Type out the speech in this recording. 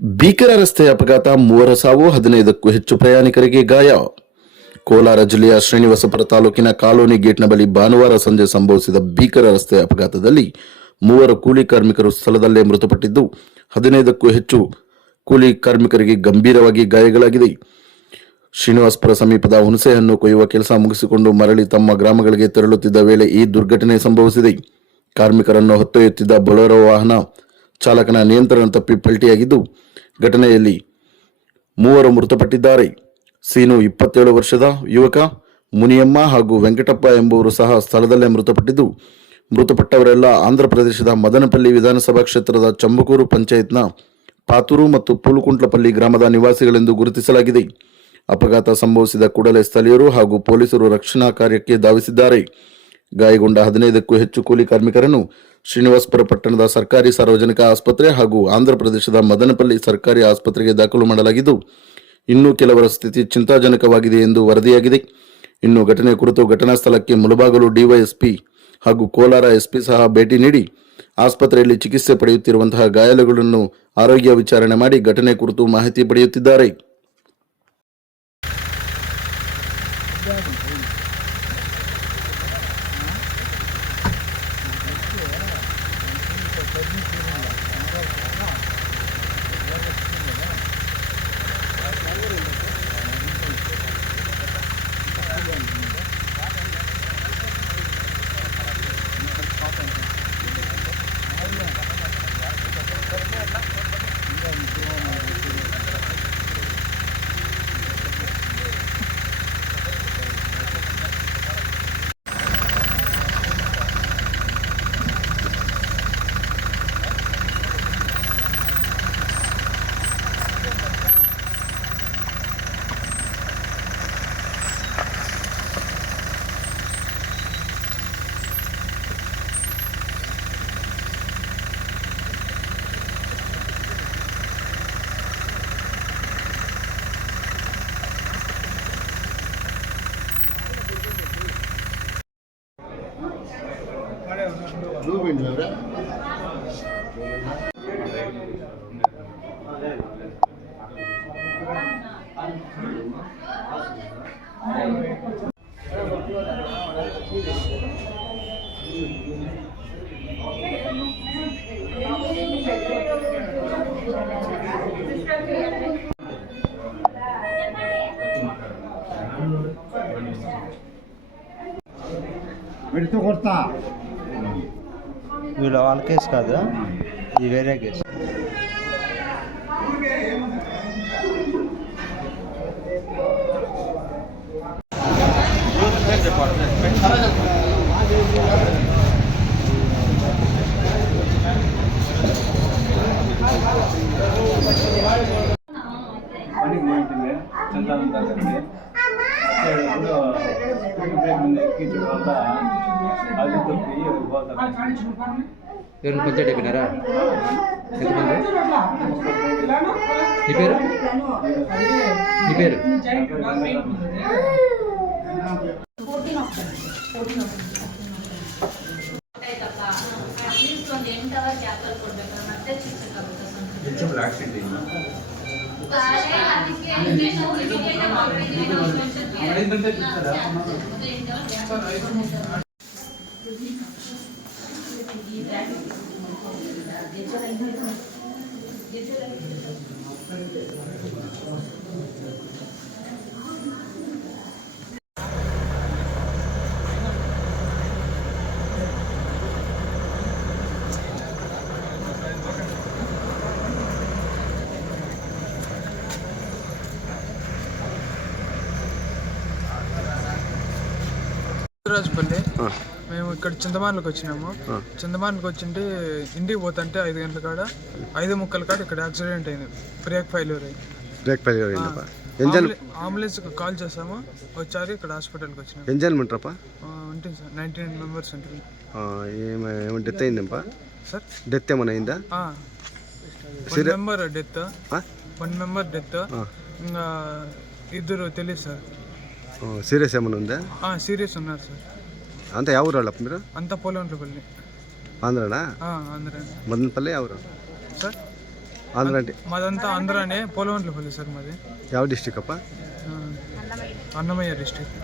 ಭೀಕರ ರಸ್ತೆ ಅಪಘಾತ, 3 ಸಾವು, 15ಕ್ಕೂ ಹೆಚ್ಚು ಪ್ರಯಾಣಿಕರಿಗೆ ಗಾಯ. ಕೋಲಾರ ಜಿಲ್ಲೆಯ ಶ್ರೀನಿವಾಸಪುರ ತಾಲೂಕಿನ ಕಾಲೋನಿ ಗೇಟ್ನ ಬಳಿ ಭಾನುವಾರ ಸಂಜೆ ಸಂಭವಿಸಿದ ಭೀಕರ ರಸ್ತೆ ಅಪಘಾತದಲ್ಲಿ 3 ಕೂಲಿ ಕಾರ್ಮಿಕರು ಸ್ಥಳದಲ್ಲೇ ಮೃತಪಟ್ಟಿದ್ದು, 15ಕ್ಕೂ ಹೆಚ್ಚು ಕೂಲಿ ಕಾರ್ಮಿಕರಿಗೆ ಗಂಭೀರವಾಗಿ ಗಾಯಗಳಾಗಿದೆ. ಶ್ರೀನಿವಾಸಪುರ ಸಮೀಪದ ಹುಣಸೆಹಣ್ಣು ಕೊಯ್ಯುವ ಕೆಲಸ ಮುಗಿಸಿಕೊಂಡು ಮರಳಿ ತಮ್ಮ ಗ್ರಾಮಗಳಿಗೆ ತೆರಳುತ್ತಿದ್ದ ವೇಳೆ ಈ ದುರ್ಘಟನೆ ಸಂಭವಿಸಿದೆ. ಕಾರ್ಮಿಕರನ್ನು ಹೊತ್ತೊಯ್ಯುತ್ತಿದ್ದ ಬೊಲೆರೋ ವಾಹನ ಚಾಲಕನ ನಿಯಂತ್ರಣ ತಪ್ಪಿ ಪಲ್ಟಿಯಾಗಿದ್ದು, ಘಟನೆಯಲ್ಲಿ 3 ಮೃತಪಟ್ಟಿದ್ದಾರೆ. ಸೀನು 27 ವರ್ಷದ ಯುವಕ, ಮುನಿಯಮ್ಮ ಹಾಗೂ ವೆಂಕಟಪ್ಪ ಎಂಬುವರು ಸಹ ಸ್ಥಳದಲ್ಲೇ ಮೃತಪಟ್ಟಿದ್ದು, ಮೃತಪಟ್ಟವರೆಲ್ಲ ಆಂಧ್ರಪ್ರದೇಶದ ಮದನಪಲ್ಲಿ ವಿಧಾನಸಭಾ ಕ್ಷೇತ್ರದ ಚಂಬಕೂರು ಪಂಚಾಯತ್ನ ಪಾತೂರು ಮತ್ತು ಪೂಲುಕುಂಟ್ಲಪಲ್ಲಿ ಗ್ರಾಮದ ನಿವಾಸಿಗಳೆಂದು ಗುರುತಿಸಲಾಗಿದೆ. ಅಪಘಾತ ಸಂಭವಿಸಿದ ಕೂಡಲೇ ಸ್ಥಳೀಯರು ಹಾಗೂ ಪೊಲೀಸರು ರಕ್ಷಣಾ ಕಾರ್ಯಕ್ಕೆ ಧಾವಿಸಿದ್ದಾರೆ. ಗಾಯಗೊಂಡ 15ಕ್ಕೂ ಹೆಚ್ಚು ಕೂಲಿ ಕಾರ್ಮಿಕರನ್ನು ಶ್ರೀನಿವಾಸಪುರ ಪಟ್ಟಣದ ಸರ್ಕಾರಿ ಸಾರ್ವಜನಿಕ ಆಸ್ಪತ್ರೆ ಹಾಗೂ ಆಂಧ್ರಪ್ರದೇಶದ ಮದನಪಲ್ಲಿ ಸರ್ಕಾರಿ ಆಸ್ಪತ್ರೆಗೆ ದಾಖಲು ಮಾಡಲಾಗಿದ್ದು, ಇನ್ನೂ ಕೆಲವರ ಸ್ಥಿತಿ ಚಿಂತಾಜನಕವಾಗಿದೆ ಎಂದು ವರದಿಯಾಗಿದೆ. ಇನ್ನು ಘಟನೆ ಕುರಿತು ಘಟನಾ ಸ್ಥಳಕ್ಕೆ ಮುಳಬಾಗಿಲು ಡಿವೈಎಸ್ಪಿ ಹಾಗೂ ಕೋಲಾರ ಎಸ್ಪಿ ಸಹ ಭೇಟಿ ನೀಡಿ ಆಸ್ಪತ್ರೆಯಲ್ಲಿ ಚಿಕಿತ್ಸೆ ಪಡೆಯುತ್ತಿರುವಂತಹ ಗಾಯಾಳುಗಳನ್ನು ಆರೋಗ್ಯ ವಿಚಾರಣೆ ಮಾಡಿ ಘಟನೆ ಕುರಿತು ಮಾಹಿತಿ ಪಡೆಯುತ್ತಿದ್ದಾರೆ. పెడుతూ కొడతా వీళ్ళు వాళ్ళ కేసు కాదు, ఇది వేరే కేసు. పనికి పోయింటుంది చంద్రం దగ్గరికి ఎక్కించడం వల్ల అది తప్పి పోతారు. ఎవరిని పంచాయతీ అయిపోయినారా? ఎంతమంది? నీ పేరు? నీ పేరు? రాజుపల్లి మేము ఇక్కడ చింతమానులకు వచ్చినాము. చింతమానులకు వచ్చింటే ఇంటికి పోతుంటే 5 గంటల కాడ 5:30 కాడ ఇక్కడ యాక్సిడెంట్ అయింది. బ్రేక్ ఫెయిల్యూర్ అయింది. అంబులెన్స్ కాల్ చేసాము, వచ్చారు. ఇక్కడ హాస్పిటల్కి వచ్చినాము. ఉంటుంది సార్, 19 మెంబర్స్ ఉంటుంది. డెత్ అయిందప్పా సార్? డెత్ ఏమైనా అయిందా? 1 మెంబర్ డెత్, 1 మెంబర్ డెత్, ఇంకా 2 తెలియదు సార్. సీరియస్ ఏమైనా ఉందా? సీరియస్ ఉన్నారు సార్. అంతా ಯಾವ ಊರು మీరు? అంతా పొలంట్లపల్లి. ఆంధ్రనా? ఆంధ్ర. మదనపల్లి ఎవరు సార్? ఆంధ్ర అంటే మాదంతా ఆంధ్రానే, పోలవంట్లపల్లి సార్ మాది. ಯಾವ ಡಿಸ್ಟಿಕ್ ಅಪ್ಪ? అన్నమయ్య డిస్ట్రిక్ట్.